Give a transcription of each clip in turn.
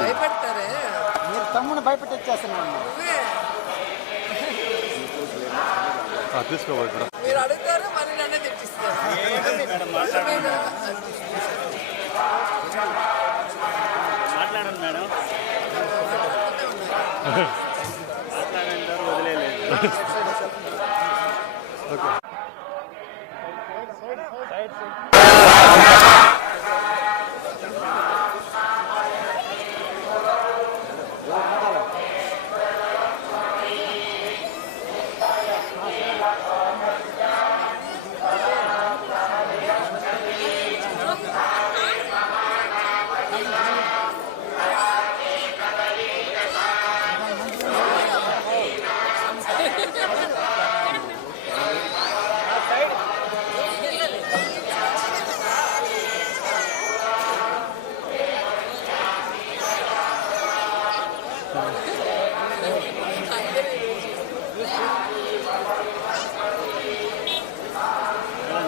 భయపెడతారే మీరు తమ్ముని భయపెట్టించేస్తున్నాను. తీసుకోవాలి మీరు అడుగుతారు మళ్ళీ నన్నే తెచ్చిస్తారు. మాట్లాడండి మేడం, మాట్లాడంటారు వదిలేదు. ఓకే.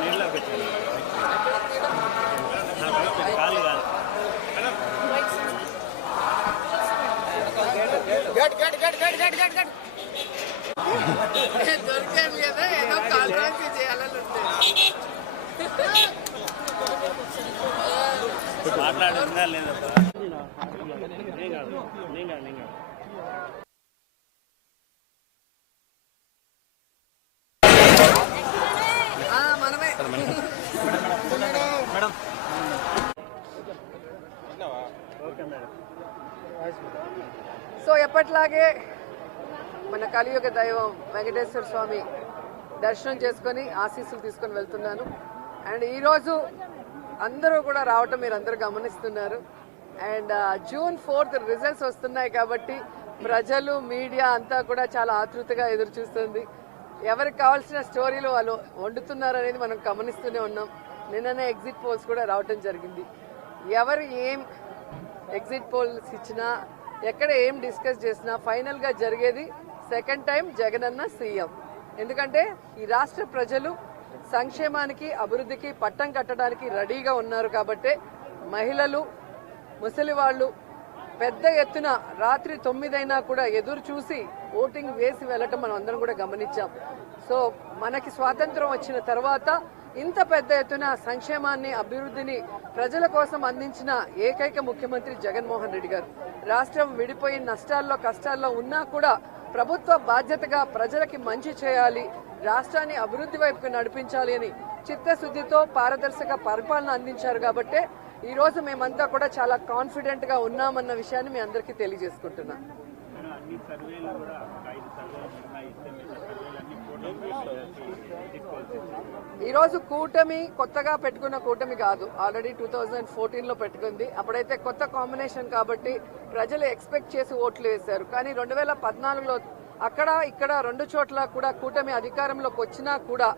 నీళ్ళ పెట్టండి, కాలు కాదు. దొరికాను కదా ఏదో కాల్రాంతి చేయాలని ఉంటుంది. మాట్లాడుతుందా లేదబ్బా? నేను కాదు. మనమే మేడం ఓకే మేడం. సో ఎప్పట్లాగే మన కలియుగ దైవం వెంకటేశ్వర స్వామి దర్శనం చేసుకొని ఆశీస్సులు తీసుకొని వెళ్తున్నాను. అండ్ ఈరోజు అందరూ కూడా రావటం మీరు అందరూ గమనిస్తున్నారు. అండ్ June 4th రిజల్ట్స్ వస్తున్నాయి కాబట్టి ప్రజలు మీడియా అంతా కూడా చాలా ఆతృతగా ఎదురు చూస్తుంది. ఎవరికి కావాల్సిన స్టోరీలు వాళ్ళు వండుతున్నారు అనేది మనం గమనిస్తూనే ఉన్నాం. నిన్ననే ఎగ్జిట్ పోల్స్ కూడా రావటం జరిగింది. ఎవరు ఏం ఎగ్జిట్ పోల్స్ ఇచ్చినా ఎక్కడ ఏం డిస్కస్ చేసినా ఫైనల్గా జరిగేది సెకండ్ టైం జగనన్న సీఎం. ఎందుకంటే ఈ రాష్ట్ర ప్రజలు సంక్షేమానికి అభివృద్ధికి పట్టం కట్టడానికి రెడీగా ఉన్నారు కాబట్టి మహిళలు ముసలి వాళ్ళు పెద్ద ఎత్తున రాత్రి 9 అయినా కూడా ఎదురు చూసి ఓటింగ్ వేసి వెళ్ళటం మనం అందరం కూడా గమనించాం. సో మనకి స్వాతంత్రం వచ్చిన తర్వాత ఇంత పెద్ద ఎత్తున సంక్షేమాన్ని అభివృద్ధిని ప్రజల కోసం అందించిన ఏకైక ముఖ్యమంత్రి జగన్మోహన్ రెడ్డి గారు. రాష్ట్రం విడిపోయి నష్టాల్లో కష్టాల్లో ఉన్నా కూడా ప్రభుత్వ బాధ్యతగా ప్రజలకి మంచి చేయాలి, రాష్ట్రాన్ని అభివృద్ధి వైపుకు నడిపించాలి అని చిత్తశుద్ధితో పారదర్శక పరిపాలన అందించారు కాబట్టి ఈ రోజు మేమంతా కూడా చాలా కాన్ఫిడెంట్ గా ఉన్నామన్న విషయాన్ని మీ అందరికీ తెలియజేసుకుంటున్నా. ఈరోజు కూటమి కొత్తగా పెట్టుకున్న కూటమి కాదు, ఆల్రెడీ 2014లో పెట్టుకుంది. అప్పుడైతే కొత్త కాంబినేషన్ కాబట్టి ప్రజలు ఎక్స్పెక్ట్ చేసి ఓట్లు వేశారు. కానీ 2014లో అక్కడ ఇక్కడ 2 చోట్ల కూడా కూటమి అధికారంలోకి వచ్చినా కూడా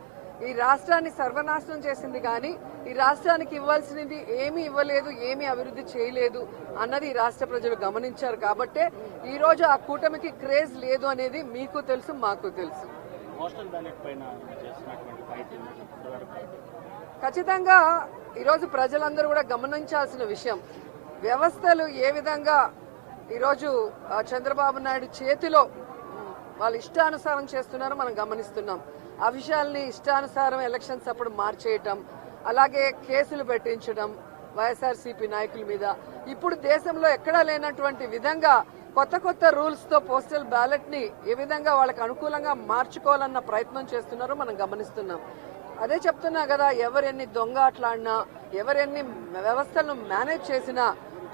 ఈ రాష్ట్రాన్ని సర్వనాశనం చేసింది. కానీ ఈ రాష్ట్రానికి ఇవ్వాల్సినది ఏమీ ఇవ్వలేదు, ఏమీ అభివృద్ధి చేయలేదు అన్నది ఈ రాష్ట్ర ప్రజలు గమనించారు. కాబట్టే ఈ రోజు ఆ కూటమికి క్రేజ్ లేదు అనేది మీకు తెలుసు, మాకు తెలుసు. ఖచ్చితంగా ఈరోజు ప్రజలందరూ కూడా గమనించాల్సిన విషయం, వ్యవస్థలు ఏ విధంగా ఈరోజు చంద్రబాబు నాయుడు చేతిలో వాళ్ళు ఇష్టానుసారం చేస్తున్నారో మనం గమనిస్తున్నాం. ఆ విషయాల్ని ఇష్టానుసారం ఎలక్షన్స్ అప్పుడు మార్చేయటం, అలాగే కేసులు పెట్టించడం వైఎస్ఆర్సీపీ నాయకుల మీద. ఇప్పుడు దేశంలో ఎక్కడా లేనటువంటి విధంగా కొత్త కొత్త రూల్స్ తో పోస్టల్ బ్యాలెట్ ని ఏ విధంగా వాళ్ళకి అనుకూలంగా మార్చుకోవాలన్న ప్రయత్నం చేస్తున్నారో మనం గమనిస్తున్నాం. అదే చెప్తున్నా కదా, ఎవరెన్ని దొంగ ఆటలాడినా, ఎవరెన్ని వ్యవస్థలను మేనేజ్ చేసినా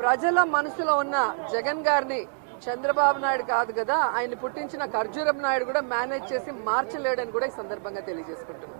ప్రజల మనసులో ఉన్న జగన్ గారిని చంద్రబాబు నాయుడు కాదు కదా, ఆయన పుట్టించిన ఖర్జూరం నాయుడు కూడా మేనేజ్ చేసి మార్చలేడని కూడా ఈ సందర్భంగా తెలియజేసుకుంటున్నాం.